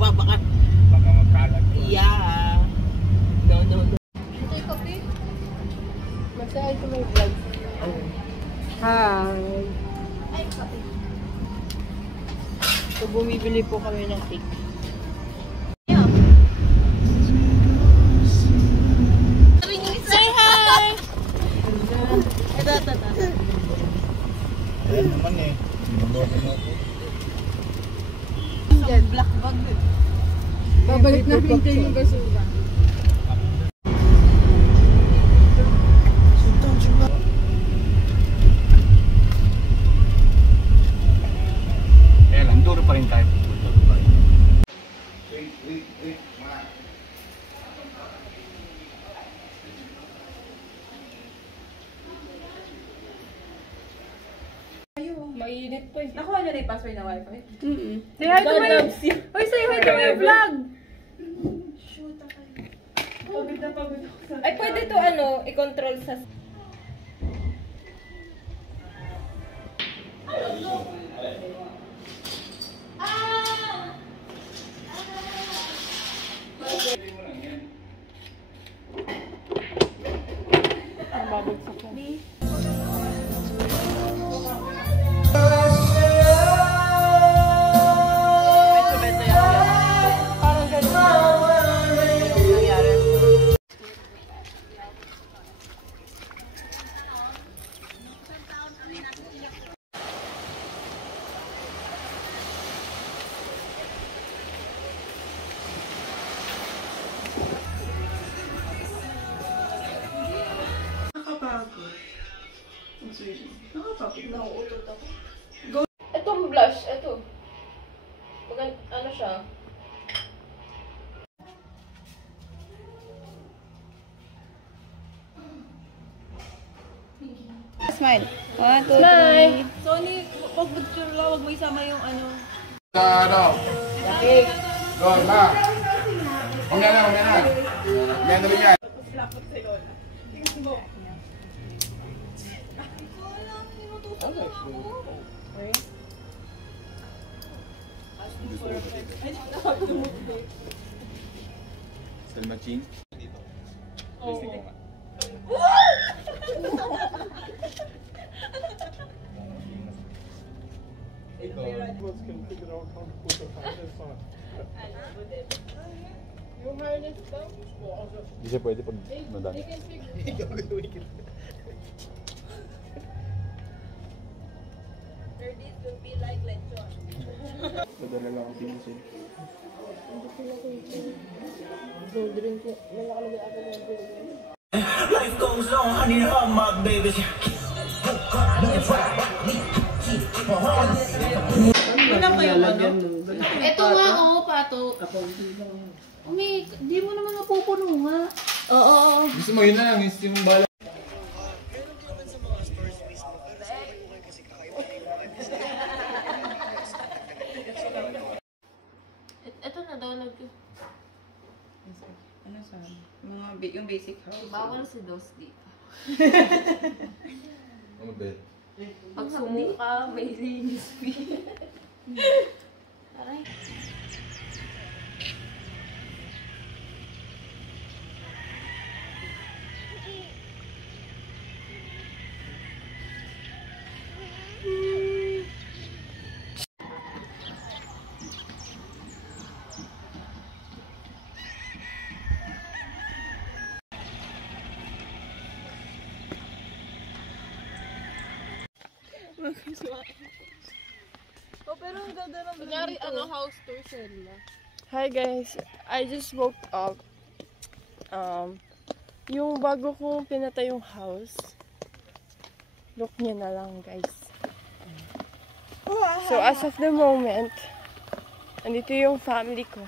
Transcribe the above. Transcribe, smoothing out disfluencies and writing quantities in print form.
baka magkalat. Yeah. No. Ito yung kape. Masaya ito may vlog. Hi. Ay, kape. So, bumibili po kami ng cake. Yeah. Say hi! Ito. Ayan naman eh. Black bag. Babalik namin kayo yung basura. Kaya lang, duro pa rin tayo. Wait. Mainit pa eh. Nakuha niyo na yung password na wifi? Say hi to my... Uy, say hi to my vlog! Shoot ako. Pagod na pagod ako sa... Ay, pwede to i-control sa... Babagsak ko. Nauutot ako. Itong blush, ito. Ano siya? Smile. 1, 2, 3. Sony, pag picture lang, huwag mo isama yung ano. Lapik. Doon, ma. Umyan na. Umyan na rin yan. Lapot si Lola. Tingnan mo. Selma Ching. Yung harness daw? Hindi siya pwede pag nadami. This will be like lechon. Padala lang ang pinsin. Life goes on, I need her, my baby. Ilan kayo ano? Ito nga, pato. Di mo naman napupuno nga. Oo. Gusto mo yun na lang, yung bala. Ito na download ko. Ano saan? Yung basic house. Bawal si Dos dito. Ano ba? Pag sumuka, may linis fee. Aray. Oh, pero ang ganda ng Kunyari, house tour sila. Hi guys, I just woke up. Yung bago kong pinatay yung house, look niya na lang guys. So as of the moment, andito yung family ko.